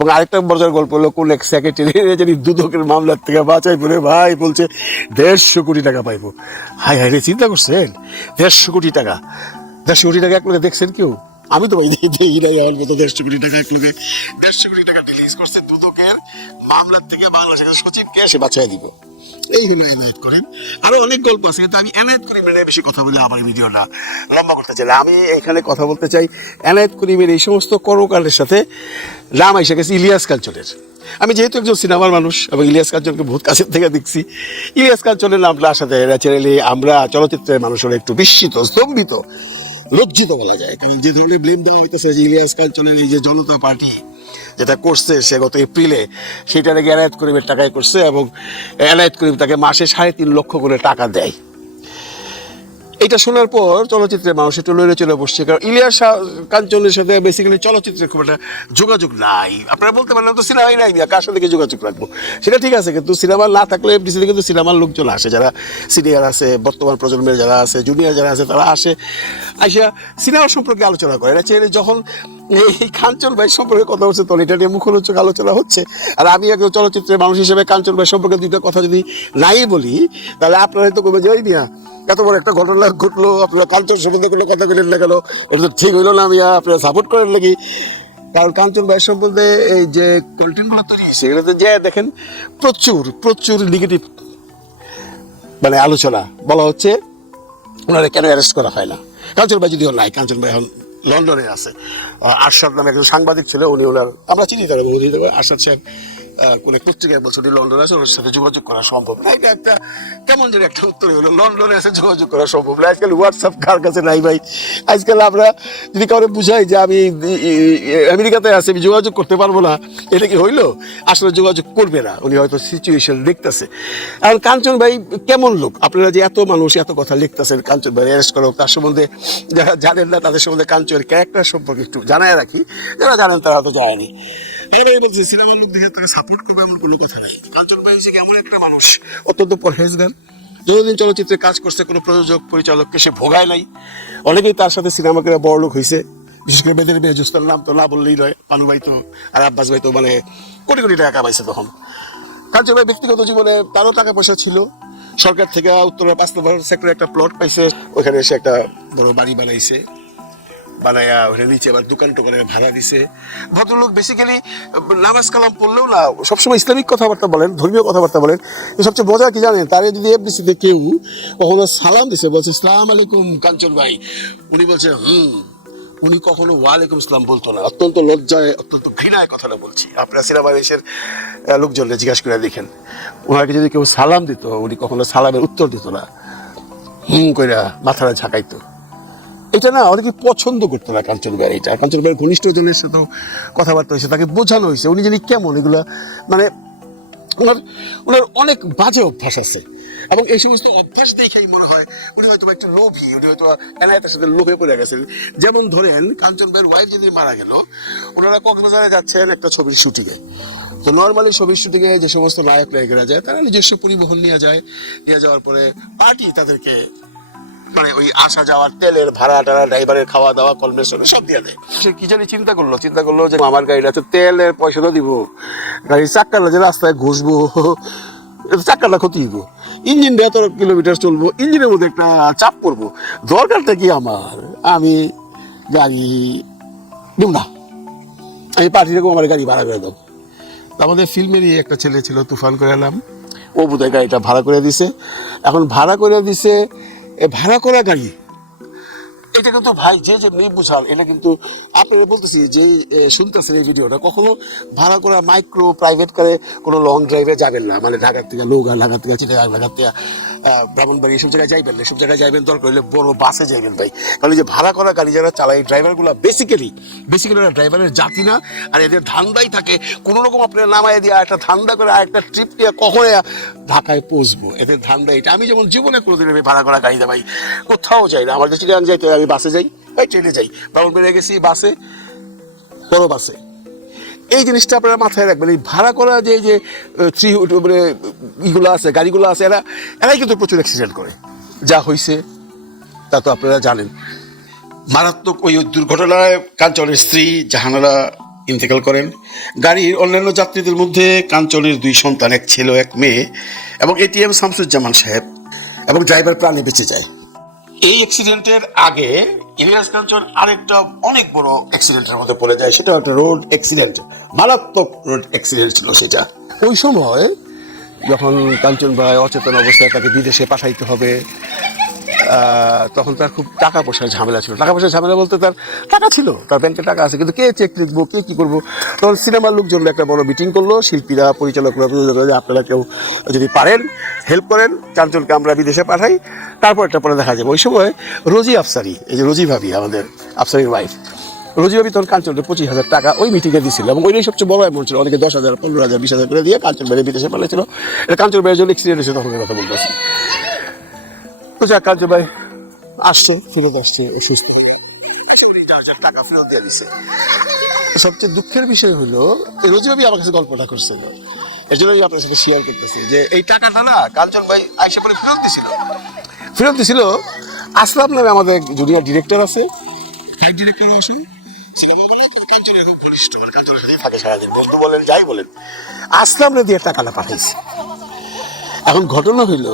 এবং আরেকটা মজার গল্প হলো, কোন এক সেক্রেটারি যদি দুদকের মামলার থেকে বাঁচাই বলে, ভাই, বলছে, দেড়শো কোটি টাকা পাইবো। হাই হাই রে, চিন্তা করছেন? দেড়শো কোটি টাকা? দেড়শো কোটি টাকা এক লোকে দেখছেন কেউ? আমি তো ভাই আমার মতো দেড়শো কোটি টাকা এক লোকে দেড়শো কোটি টাকা রিলিজ করছে দুদকের মামলার থেকে বাংলাদেশের সচিবকে এসে বাঁচাই দিব। করেন অনেক গল্প আছে, কিন্তু আমি করিমের নিয়ে বেশি কথা বলে ভিডিওটা। লম্বা করতে চাই। আমি এখানে কথা বলতে চাই করিমের এই সমস্ত কর্মকাণ্ডের সাথে এসে গেছে ইলিয়াস কালচনের আমি যেহেতু একজন সিনেমার মানুষ এবং ইলিয়াস কাঞ্চনকে বহুত কাছের থেকে দেখছি, ইলিয়াস কাঞ্চনের নামটা আসাতে ন্যাচারালি আমরা চলচ্চিত্রের মানুষের একটু বিস্মিত, স্তম্ভিত, লজ্জিত বলা যায়। কারণ যে ধরনের ব্লেম দেওয়া হইতেছে যে ইলিয়াস কাঞ্চনের এই যে জনতা পার্টি যেটা করছে সে গত এপ্রিলে সেটা নাকি এনায়েত করিমের টাকায় করছে এবং এনায়েত করিম তাকে মাসে সাড়ে তিন লক্ষ করে টাকা দেয়। এটা শোনার পর চলচ্চিত্রের মানুষ একটু লড়ে চলে বসছে। কারণ ইলিয়াস কাঞ্চনের সাথে বেসিক্যালি চলচ্চিত্রের খুব একটা যোগাযোগ নাই। আপনারা বলতে পারেন, তো সিনেমাই নাই কার সাথে যোগাযোগ রাখব? সেটা ঠিক আছে, কিন্তু সিনেমা না থাকলে এফডিসিতে কিন্তু সিনেমার লোকজন আসে। যারা সিনিয়র আছে, বর্তমান প্রজন্মের যারা আছে জুনিয়র যারা আছে, তারা আসে। আইসা সিনেমা সম্পর্কে আলোচনা করে। এটা যখন এই কাঞ্চন ভাই সম্পর্কে কথা হচ্ছে তখন এটা নিয়ে মুখরোচক আলোচনা হচ্ছে। আর আমি একজন চলচ্চিত্রের মানুষ হিসেবে কাঞ্চন ভাই সম্পর্কে দুইটা কথা যদি নাই বলি, তাহলে আপনারা যাই দিয়া এত বড় একটা ঘটনা ঘটলো, আপনারা কাঞ্চন সম্বন্ধে কোনো কথা না ওটা তো ঠিক হইল না আমি আপনারা সাপোর্ট করেন কারণ কাঞ্চন ভাই সম্বন্ধে এই যে কন্টেন্টগুলো তৈরি যে দেখেন, প্রচুর প্রচুর নেগেটিভ মানে আলোচনা। বলা হচ্ছে, ওনারা কেন অ্যারেস্ট করা হয় না? কাঞ্চন ভাই যদিও নাই কাঞ্চন ভাই লন্ডনে আছে। আশাদ নামে একজন সাংবাদিক ছিল, উনি ওনার আমরা চিনি তারা বহুদিন ধরে। আরশাদ সাহেব কোন পত্রিকায় বলছে উনি লন্ডনে আছে ওর সাথে যোগাযোগ করা সম্ভব না। এটা একটা কেমন যেন একটা উত্তর হলো, লন্ডনে আছে যোগাযোগ করা সম্ভব না। আজকাল হোয়াটসঅ্যাপ কার কাছে নাই ভাই? আজকাল আমরা যদি কাউকে বুঝাই যে আমি আমেরিকাতে আছি, আমি যোগাযোগ করতে পারব না, এটা কি হইল? আসলে যোগাযোগ করবে না, উনি হয়তো সিচুয়েশন দেখতেছে। আর কাঞ্চন ভাই কেমন লোক? আপনারা যে এত মানুষ, এত কথা লিখতেছেন কাঞ্চন ভাই অ্যারেস্ট করো তার সম্বন্ধে যারা জানেন না, তাদের সম্বন্ধে কাঞ্চনের ক্যারেক্টার সম্পর্কে একটু জানায় রাখি। যারা জানেন তারা তো জানেনি। আমি বলছি, সিনেমার লোক দেখে তাকে সাপোর্ট করবে এমন কোনো কথা নেই। কাঞ্চন ভাই হচ্ছে এমন একটা মানুষ? অত্যন্ত পরহেজগার যতদিন চলচ্চিত্রে কাজ করছে, কোনো প্রযোজক, পরিচালককে সে ভোগায় নাই। অনেকেই তার সাথে সিনেমা করে বড় লোক হয়েছে বিশেষ করে বেদের মেয়ে জুস্তার নাম তো না বললেই নয়, পানু ভাই তো আর আব্বাস ভাই তো মানে কোটি কোটি টাকা কামাইছে তখন। কাঞ্চন ভাই ব্যক্তিগত জীবনে তারও টাকা পয়সা ছিল। সরকার থেকে উত্তরের পাঁচ নম্বর সেক্টরে একটা প্লট পাইছে ওখানে এসে একটা বড় বাড়ি বানাইছে। বানায়া ওখানে নিচে আবার দোকান টোকানে ভাড়া দিছে। ভদ্রলোক বেসিক্যালি নামাজ কালাম পড়লেও না, সবসময় ইসলামিক কথাবার্তা বলেন, ধর্মীয় কথাবার্তা বলেন সবচেয়ে মজা কি জানেন? তারে যদি এফডিসিতে কেউ কখনো সালাম দিছে, বলছে, সালাম আলাইকুম, কাঞ্চন ভাই। উনি বলছে, হুম। উনি কখনো ওয়ালাইকুম ইসলাম বলতো না। অত্যন্ত লজ্জায়, অত্যন্ত ঘৃণায় কথাটা বলছি। আপনার সিনেমা দেশের লোকজনকে জিজ্ঞাসা করে দেখেন। ওনাকে যদি কেউ সালাম দিত, উনি কখনো সালামের উত্তর দিত না। হুম কইরা মাথাটা ঝাঁকাইতো। এটা না অনেকে পছন্দ করতো না কাঞ্চন ভাই এটা। কাঞ্চন ভাইয়ের ঘনিষ্ঠ জনের সাথেও কথাবার্তা হয়েছে, তাকে বোঝানো হয়েছে। উনি জানি কেমন, এগুলা মানে ওনার ওনার অনেক বাজে অভ্যাস আছে। এবং এই সমস্ত অভ্যাস দেখেই মনে হয় উনি হয়তো একটা লোভী উনি হয়তো এনায়তের সাথে লোভে পড়ে গেছেন। যেমন ধরেন, কাঞ্চন ভাইয়ের ওয়াইফ যেদিন মারা গেল, ওনারা কক্সবাজারে যাচ্ছেন একটা ছবির শুটিংয়ে তো নর্মালি ছবির শুটিংয়ে যে সমস্ত নায়ক নায়িকারা যায়, তারা নিজস্ব পরিবহন নিয়ে যায়। নিয়ে যাওয়ার পরে পার্টি তাদেরকে মানে ওই আসা যাওয়ার তেলের ভাড়া টাড়া ড্রাইভারের খাওয়া দাওয়া কলমেশন সব দিয়ে দেয়। সে কি জানি চিন্তা করল চিন্তা করল যে আমার গাড়িটা তো তেলের পয়সা তো দিব। গাড়ির চাক্কাটা যে রাস্তায় ঘুষবো, চাক্কাটা ক্ষতি হইব। ইঞ্জিনটা এত কিলোমিটার চলবো, ইঞ্জিনের মধ্যে একটা চাপ পড়ব। দরকারটা কি আমার? আমি গাড়ি দিব না। আমি পার্টি রকম আমার গাড়ি ভাড়া করে দেবো আমাদের ফিল্মেরই একটা ছেলে ছিল, তুফান করে এলাম। ও বোধহয় গাড়িটা ভাড়া করে দিছে। এখন ভাড়া করে দিছে ভাড়া করা গাড়ি? এটা কিন্তু ভাই, যে যে মেয়ে বুঝাল, এটা কিন্তু আপনি বলতেছি যে শুনতেছেন এই ভিডিওটা, কখনো ভাড়া করা মাইক্রো প্রাইভেট করে কোনো লং ড্রাইভে যাবেন না। মানে ঢাকার থেকে লোক আর থেকে চিটাগাং, ঢাকার থেকে ব্রাহ্মণবাড়ি, এসব জায়গায় যাইবেন না। এসব জায়গায় যাইবেন, দরকার হলে বড় বাসে যাইবেন ভাই। কারণ যে ভাড়া করা গাড়ি যারা চালায় ড্রাইভারগুলো বেসিক্যালি বেসিক্যালি ড্রাইভারের জাতি না, আর এদের ধান্দাই থাকে। কোনো রকম আপনারা নামায় দিয়ে একটা ধান্দা করে আর একটা ট্রিপ নিয়ে কখনো ঢাকায় পৌঁছবো? এদের ধান্দা এটা। আমি যেমন জীবনে কোনোদিন আমি ভাড়া করা গাড়ি ভাই। কোথাও যাই না। আমার চিটাগাং যাইতে আমি বাসে যাই ভাই ট্রেনে যাই। ব্রাহ্মণবাড়ি গেছি বাসে, বড় বাসে। এই জিনিসটা আপনারা মাথায় রাখবেন, এই ভাড়া করা যে যে থ্রি মানে ইগুলো আছে, গাড়িগুলো আছে, এরা, এরাই কিন্তু প্রচুর অ্যাক্সিডেন্ট করে। যা হয়েছে তা তো আপনারা জানেন। মারাত্মক ওই দুর্ঘটনায় কাঞ্চনের স্ত্রী জাহানারা ইন্তেকাল করেন। গাড়ির অন্যান্য যাত্রীদের মধ্যে কাঞ্চনের দুই সন্তান, এক ছেলে এক মেয়ে, এবং এটিএম শামসুজ্জামান সাহেব, এবং ড্রাইভার প্রাণে বেঁচে যায়। এই অ্যাক্সিডেন্টের আগে ইলিয়াস কাঞ্চন আরেকটা অনেক বড় অ্যাক্সিডেন্টের মধ্যে পড়ে যায়, সেটা একটা রোড অ্যাক্সিডেন্ট মারাত্মক রোড অ্যাক্সিডেন্ট ছিল সেটা। ওই সময় যখন কাঞ্চন ভাই অচেতন অবস্থায় তাকে বিদেশে পাঠাইতে হবে তখন তার খুব টাকা পয়সার ঝামেলা ছিল। টাকা পয়সার ঝামেলা বলতে তার টাকা ছিল, তার ব্যাংকে টাকা আছে, কিন্তু কে চেক লিখব কে কি করব? তখন সিনেমার লোকজন একটা বড় মিটিং করল, শিল্পীরা পরিচালকরা আপনারা কেউ যদি পারেন হেল্প করেন কাঞ্চনকে আমরা বিদেশে পাঠাই, তারপর একটা পরে দেখা যাবে। ওই সময় রোজি আফসারি, এই যে রোজি ভাবি, আমাদের আফসারির ওয়াইফ রোজি ভাবি তখন কাঞ্চনকে পঁচিশ হাজার টাকা ওই মিটিংয়ে দিয়েছিল এবং ওইটাই সবচেয়ে বড় অ্যামাউন্ট ছিল। অনেকে দশ হাজার, পনেরো হাজার, বিশ হাজার করে দিয়ে কাঞ্চন বাইরে বিদেশে পাঠিয়েছিল এটা কাঞ্চন বাইরের জন্য এক্সিডেন্ট হয়েছে তখন কথা বলতেছি। তো যাক কাঞ্চন ভাই আসছে ফেরত আসছে অসুস্থ। টাকা ফেরত দিয়ে দিছে। সবচেয়ে দুঃখের বিষয় হলো রোজিভাবি আমার কাছে গল্পটা করছিল। এর জন্য আমি আপনার সাথে শেয়ার করতেছি যে এই টাকাটা না কাঞ্চন ভাই আইসা পরে ফেরত দিছিল। ফেরত দিছিল আসলাম নামে আমাদের জুনিয়র ডিরেক্টর আছে। ফাইভ ডিরেক্টর ঘনিষ্ঠ মানে বলেন যাই বলেন। আসলাম রে দিয়ে টাকাটা পাঠাইছি। এখন ঘটনা হইল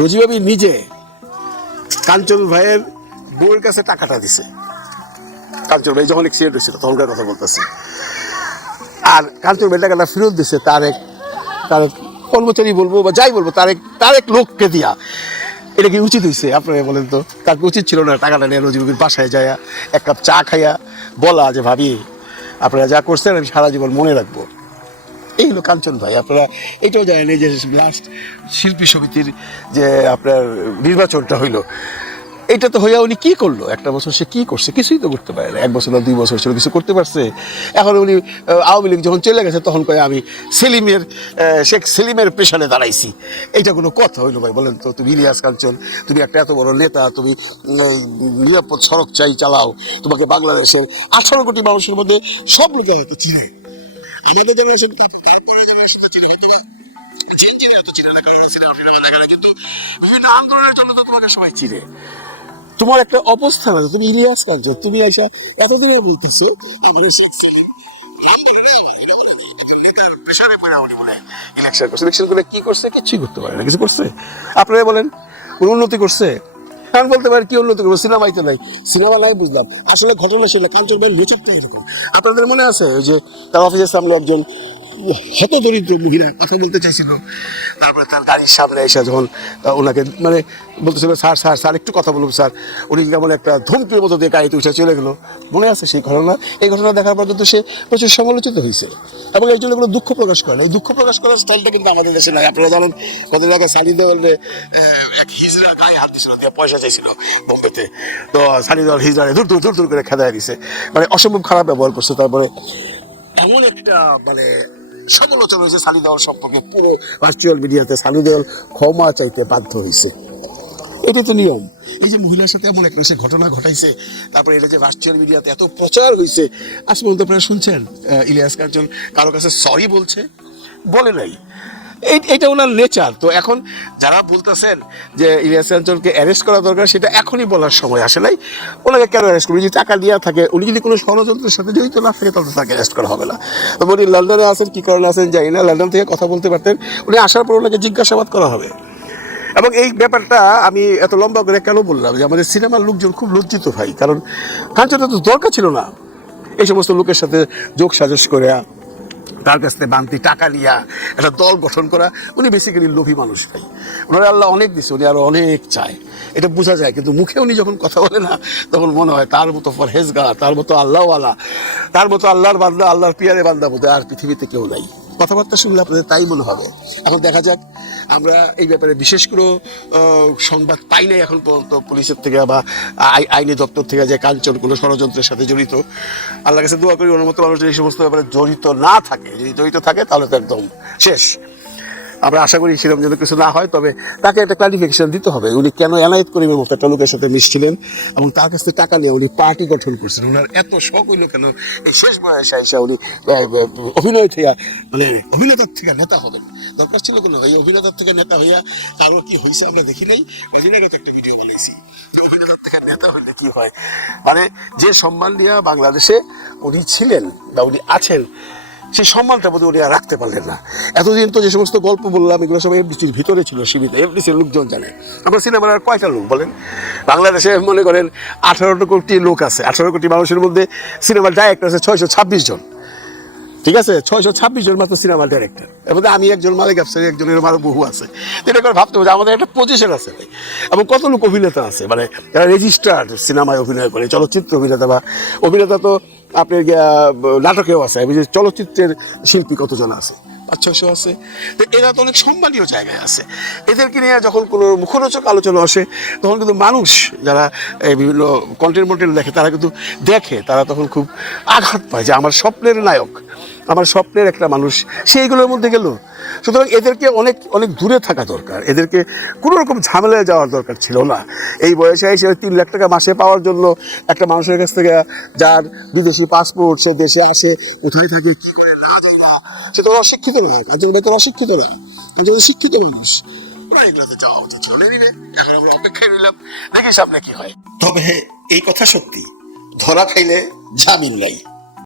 রোজিবাবি নিজে কাঞ্চন ভাইয়ের বউয়ের কাছে টাকাটা দিছে। কাঞ্চন ভাই যখন এক্সিডেন্ট হয়েছিল, তখনকার কথা বলতেছি। আর কাঞ্চন ভাই টাকাটা ফেরত দিছে তার এক তার এক কর্মচারী বলব বা যাই বলব তার এক তার এক লোককে দিয়া। এটা কি উচিত হয়েছে আপনারা বলেন তো? তার উচিত ছিল না টাকাটা নিয়ে রোজিবির বাসায় যায়, এক কাপ চা খাইয়া বলা যে, ভাবি, আপনারা যা করছেন, আমি সারা জীবন মনে রাখব। এই হলো কাঞ্চন ভাই। আপনারা এটাও জানেন যে লাস্ট শিল্পী সমিতির যে আপনার নির্বাচনটা হইল, এটা তো হইয়া উনি কি করল? একটা বছর সে কি করছে? কিছুই তো করতে পারে না। এক বছর না দুই বছর ছিল কিছু করতে পারছে। এখন উনি আওয়ামী লীগ যখন চলে গেছে, তখন কয়ে আমি সেলিমের শেখ সেলিমের পেশানে দাঁড়াইছি। এইটা কোনো কথা হইল ভাই, বলেন তো। তুমি ইলিয়াস কাঞ্চন, তুমি একটা এত বড় নেতা, তুমি নিরাপদ সড়ক চাই চালাও, তোমাকে বাংলাদেশের আঠারো কোটি মানুষের মধ্যে সব লোক হয়তো চিনে। আমাদের জেনারেশন তারপরে জেনারেশন তো চিনে হয়তো না এত চিনে না কারণ সিনেমা দেখা না কিন্তু বিভিন্ন আন্দোলনের জন্য তো তোমাকে সবাই চিনে। তোমার একটা অবস্থান আছে তুমি ইলিয়াস কাঞ্চন তুমি আইসা এতদিনে বলতেছো, আমাদের সাথে ইলেকশন করে কি করছে? কিছুই করতে পারে না, কিছু করছে? আপনারা বলেন উন্নতি করছে? কারণ বলতে পারি, কি উন্নতি করব সিনেমাই তো নাই। সিনেমা নাই বুঝলাম। আসলে ঘটনা ছিল কাঞ্চন ভাই নেচারটা এরকম। আপনাদের মনে আছে যে তার অফিসের সামনে একজন হত দরিদ্র মহিলা কথা বলতে চাইছিল। তারপরে তার গাড়ির সামনে এসে যখন ওনাকে মানে বলতেছিল, স্যার স্যার স্যার, একটু কথা বলুন, স্যার। উনি কেমন একটা ধমকির মতো দিয়ে গাড়িতে উঠে চলে গেলো। মনে আছে সেই ঘটনা? এই ঘটনা দেখার পর কিন্তু সে প্রচুর সমালোচিত হয়েছে এবং জন্য কোনো দুঃখ প্রকাশ করে এই দুঃখ প্রকাশ করার স্থলটা কিন্তু আমাদের দেশে নাই। আপনারা জানেন কত জায়গায় সানি দেওয়ালে এক হিজড়া গায়ে হাত দিছিল দিয়ে পয়সা চাইছিল বোম্বেতে। তো সানি দেওয়াল হিজড়ারে দূর দূর দূর দূর করে খেদায় দিছে। মানে অসম্ভব খারাপ ব্যবহার করছে। তারপরে এমন একটা মানে সমালোচনা হয়েছে সানি দেওয়াল সম্পর্কে পুরো ভার্চুয়াল মিডিয়াতে সানি দেওয়াল ক্ষমা চাইতে বাধ্য হয়েছে। এটা তো নিয়ম। এই যে মহিলার সাথে এমন একটা ঘটনা ঘটাইছে, তারপরে এটা যে ভার্চুয়াল মিডিয়াতে এত প্রচার হয়েছে আজ পর্যন্ত আপনারা শুনছেন ইলিয়াস কাঞ্চন কারও কাছে সরি বলছে? বলে নাই। এইটা ওনার নেচার। তো এখন যারা বলতেছেন যে ইলিয়াস কাঞ্চনকে অ্যারেস্ট করা দরকার, সেটা এখনই বলার সময় আসে নাই। ওনাকে কেন অ্যারেস্ট করবে? যদি টাকা দেওয়া থাকে, উনি যদি কোনো ষড়যন্ত্রের সাথে জড়িত না থাকে, তাহলে তাকে অ্যারেস্ট করা হবে না। তো উনি লন্ডনে আসেন কি কারণে আছেন জানি না। লন্ডন থেকে কথা বলতে পারতেন। উনি আসার পর ওনাকে জিজ্ঞাসাবাদ করা হবে। এবং এই ব্যাপারটা আমি এত লম্বা করে কেন বললাম? যে আমাদের সিনেমার লোকজন খুব লজ্জিত ভাই। কারণ কাঞ্চনটা তো দরকার ছিল না। এই সমস্ত লোকের সাথে যোগ সাজস করে তার কাছ থেকে বান্তি টাকা নিয়া একটা দল গঠন করা, উনি বেসিক্যালি লোভী মানুষ ভাই। ওনারা আল্লাহ অনেক দিচ্ছে উনি আরও অনেক চায়। এটা বোঝা যায়, কিন্তু মুখে উনি যখন কথা বলে না, তখন মনে হয় তার মতো ফরহেজগা তার মতো আল্লাহওয়ালা, তার মতো আল্লাহর বান্দা, আল্লাহর পিয়ারে বান্দা বোধ আর পৃথিবীতে কেউ নাই। কথাবার্তা শুনলে আপনাদের তাই মনে হবে। এখন দেখা যাক, আমরা এই ব্যাপারে বিশেষ কোনো সংবাদ পাই নাই এখন পর্যন্ত পুলিশের থেকে বা আই- আইনি দপ্তর থেকে যে কাঞ্চন কোনো ষড়যন্ত্রের সাথে জড়িত। আল্লাহ কাছে দোয়া করি অনুমত মানুষ এই সমস্ত ব্যাপারে জড়িত না থাকে, যদি জড়িত থাকে তাহলে তো একদম শেষ। আমরা আশা করি সেরকম যেন কিছু না হয়, তবে তাকে একটা ক্লারিফিকেশন দিতে হবে। উনি কেন এনায়েত করিমের মতো একটা লোকের সাথে মিশছিলেন এবং তার কাছ থেকে টাকা নিয়ে উনি পার্টি গঠন করছেন। ওনার এত শখ হইল কেন? এই শেষ বয়সে এসে উনি অভিনয় থেকে মানে অভিনেতার থেকে নেতা হবেন। দরকার ছিল কোনো, এই অভিনেতার থেকে নেতা হইয়া কারও কি হয়েছে আমরা দেখি নাই জন্য একটা ভিডিও যে অভিনেতার থেকে নেতা হলে কি হয়? মানে যে সম্মান নিয়ে বাংলাদেশে উনি ছিলেন বা উনি আছেন সেই সম্মানটা বোধহয় উনি আর রাখতে পারলেন না। এতদিন তো যে সমস্ত গল্প বললাম, এগুলো সব এফডিসির ভিতরে ছিল সীমিত। এফডিসির লোকজন জানে। আমরা সিনেমার আর কয়টা লোক বলেন? বাংলাদেশে মনে করেন আঠারোটা কোটি লোক আছে। আঠারো কোটি মানুষের মধ্যে সিনেমার ডাইরেক্টর আছে ছয়শো ছাব্বিশ জন। ঠিক আছে? ছয়শো ছাব্বিশ জন মাত্র সিনেমা ডাইরেক্টর মধ্যে আমি একজন মালিক আফসারি একজন এরকম আরও বহু আছে। এটা করে ভাবতে হবে আমাদের একটা পজিশন আছে এবং কত লোক অভিনেতা আছে? মানে যারা রেজিস্টার্ড সিনেমায় অভিনয় করে, চলচ্চিত্র অভিনেতা বা অভিনেতা তো আপনার নাটকেও আছে চলচ্চিত্রের শিল্পী কতজন আছে? পাঁচ, ছয়শো আছে। তো এরা তো অনেক সম্মানীয় জায়গায় আছে। এদেরকে নিয়ে যখন কোনো মুখরোচক আলোচনা আসে, তখন কিন্তু মানুষ যারা, এই বিভিন্ন কন্টেন্ট মন্টেন্ট দেখে, তারা কিন্তু দেখে, তারা তখন খুব আঘাত পায় যে, আমার স্বপ্নের নায়ক, আমার স্বপ্নের একটা মানুষ, সেইগুলোর মধ্যে গেল। সুতরাং এদেরকে অনেক অনেক দূরে থাকা দরকার। এদেরকে কোনো রকম ঝামেলায় যাওয়ার দরকার ছিল না। এই বয়সে এসে তিন লাখ টাকা মাসে পাওয়ার জন্য একটা মানুষের কাছ থেকে যার বিদেশি পাসপোর্ট সে দেশে আসে, কোথায় থাকে, কি করে, না যায় না। সে তো অশিক্ষিত না কাজল ভাই তো অশিক্ষিত না। কাজল শিক্ষিত মানুষ। এগুলোতে যাওয়া উচিত এখন আমরা অপেক্ষায় রইলাম। দেখি সামনে কি হয়। তবে এই কথা সত্যি। ধরা খাইলে জামিন নাই।